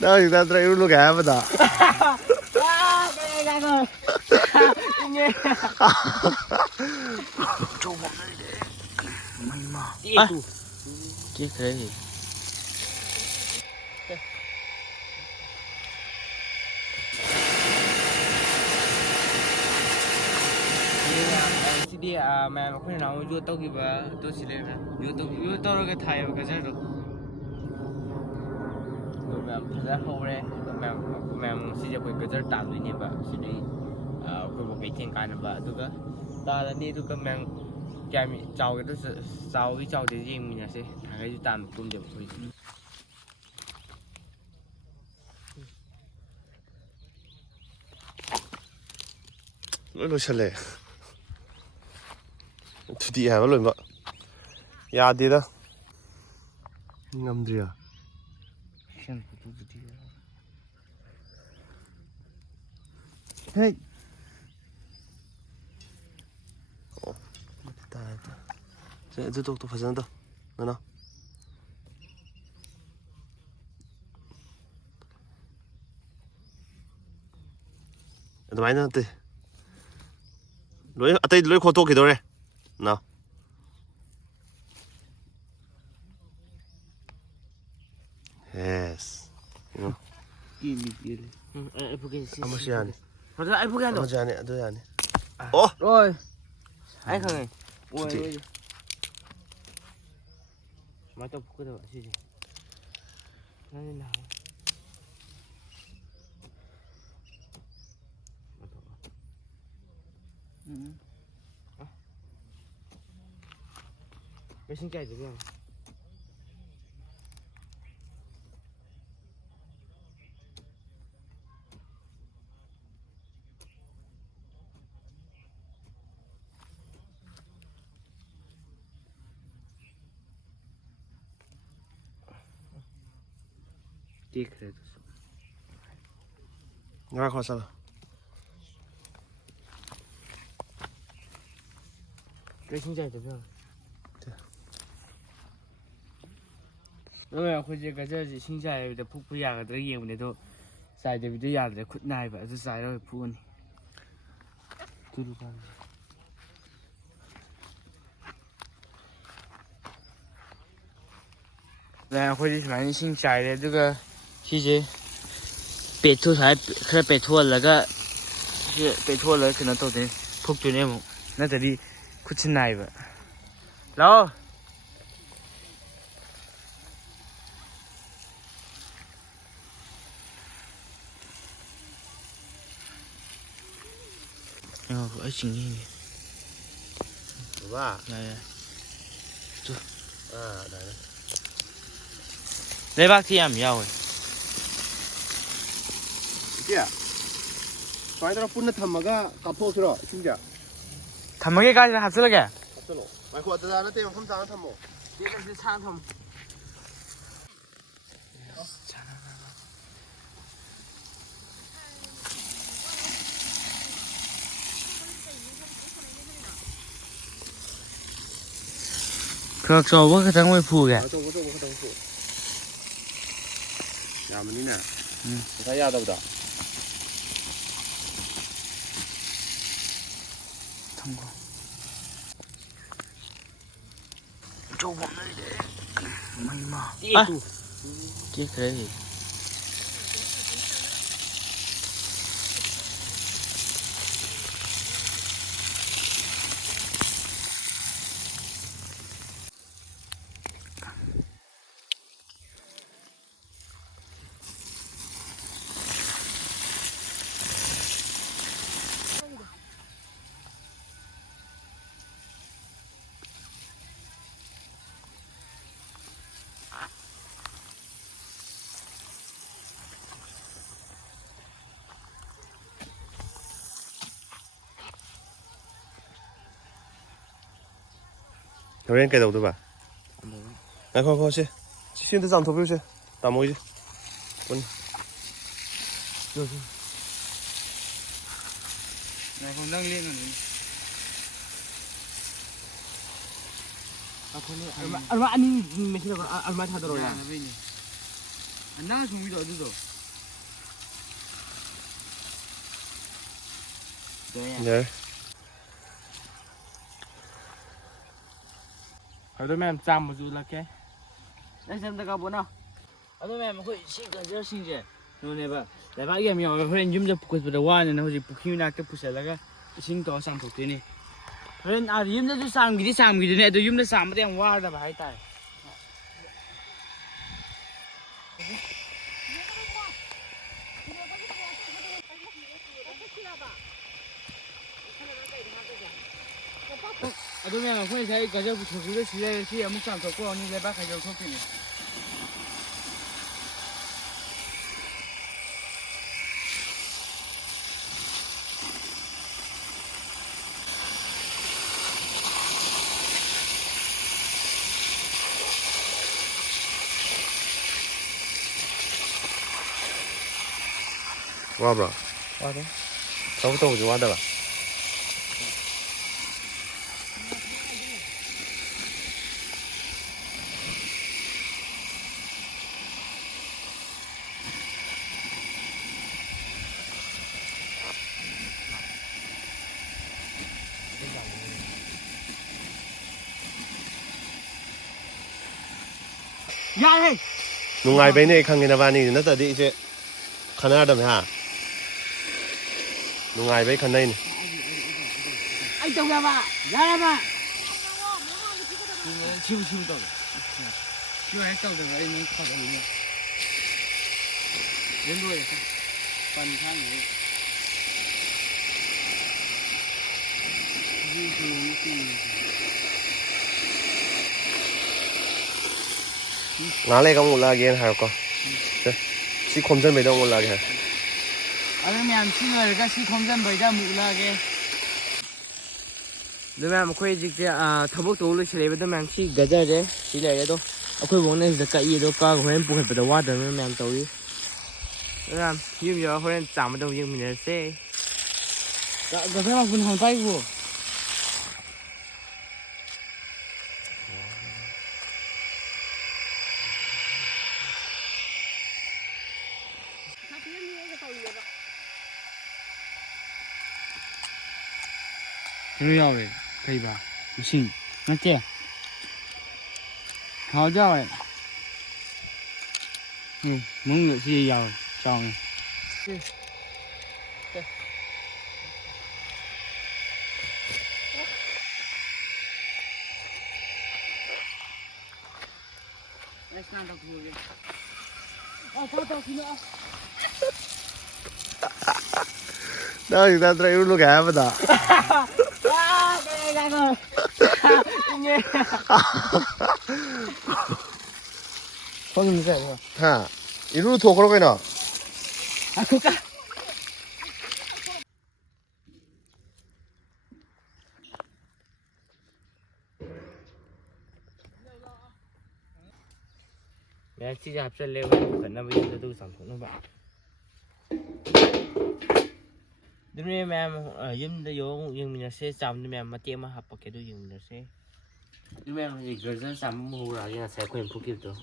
Đó chúng ta thấy lúc gà mà ta. Chết thế gì? Đi mà không nào vô tàu kịp tôi chỉ lấy vô tàu cái thai cái gì rồi mà ra hậu đấy mà chỉ cho cái gì tạm đi nhỉ bà chỉ đi cái bộ cái thiên can bà tụi cái ta là đi tụi cái mang cái mi cháu cái đó cháu với cháu thì gì mình sẽ thằng cái gì tạm cùng được thôi. Nó chật lệ. Thứ đi hả mà vợ. Ya đi đó. Ngâm gì à? Hey. Sẽ tôi phải dẫn đâu. Nó nào. Máy nó tì. Lối khó tốt kì đâu này. Nào. Yes. Ama siya ni. Ay bukan Ama lo. siya ni. Ito yan ni. Oh! Rồi. Ai không này? Ôi. Mà tao phụ cái đâu gì? Nó như nào? Cái sinh chạy được không? देख रहे दोस्तों Nga khó sao? cái sinh chạy được không? rồi khôi cái cái sinh chạy được phụ ya cái đấy nhiều này thôi xài được cái ya được khút này vậy xài rồi phụ này tôi được không?然后或者什么新摘的这个，其实北兔才可能北兔那个是北兔了，可能都得扑住那么，那这里可吃奶吧，然后。然后我经验的，Đúng ba. 来，走， Đấy. 来把这样不要喂， Kìa. Phải nó phun nó thầm mà cái cặp phô rồi, xin chào. 他们给干啥子了个？ Thật rồi. Mày khỏe từ ra nó tiền không sao thầm mồ. 这个是长筒。可找我可等会铺个。我可等付. Nhà mình đi nè. Người ta ra đâu đó. thông qua. Châu bóng này để mày mà. Chết thế gì? Đầu tiên cây đầu tôi bảo. Này khoan xe. Xin tôi giảm thổ phiếu xe. Tạm môi chứ. Quân. Rồi. Này không đăng lên rồi. 얼마 아니 메시가 얼마 타더라고요. 나 중위도 어디도. 네. Ở mẹ chạm một chút là cái. Đây xem ta có bốn nào. Ở mẹ mà khơi xin cái gì xin gì. Nó này bà, lại bà em nhỏ khơi nhúng cho bukit pada wan này, hồi bukit na cái bukit là cái xin to sang bukit này. Khơi nhúng cho sang cái này, tôi nhúng cho sang mà đang war là bà hay tay. Ở đây mẹ khơi thấy cái gì bukit cái gì thì em sang thổ qua nên lại bà khai cho thổ kia này. 와 bro. Ở đây. 저부터 오지 와다가. Ya đây. 농아이베네 강이나 바니 나다디 이제 가나다 하. 농아이베 칸나인. Anh chồng ra bà, ra đây bà. Chiêu đâu. Chiêu hết đâu rồi, anh mới khỏi được. Đến đuôi rồi. Phần khác nữa. 나래가 올라가긴 할 거. 시 콤전 매동 올라가게 해. Ở đây mẹ xin người các sĩ không dân bày ra mụ là cái. Đây mẹ một khơi dịch cái thabo tổ lực lấy bên mẹ chỉ gà ra đấy, chỉ lấy đó. Ở khơi vốn này là cái gì đó có khơi em buộc hết đầu vào đó mẹ tổ đi. Đây mẹ dùng giờ khơi em chạm vào dùng mình sẽ. Cái cái mà vun hàng tay vô. Rồi rồi, thấy bà, xin, nó chưa, khó rồi, muốn người gì giàu, chọn. 나 일단 드라이브로 가야 보다. 손좀 주세요. 하. 이리로 더 걸어가나. 아, 그까. Mẹ chỉ hấp dẫn leo gần năm bây giờ tôi sản phẩm nó bạn. Đêm nay mẹ ở dưới đây vô nhưng mình sẽ xong thì mẹ mà tiêm mà hấp cái đôi nhưng mình sẽ. Đêm nay mình chỉ cần sản phẩm mua ra là sẽ quên phụ kịp được.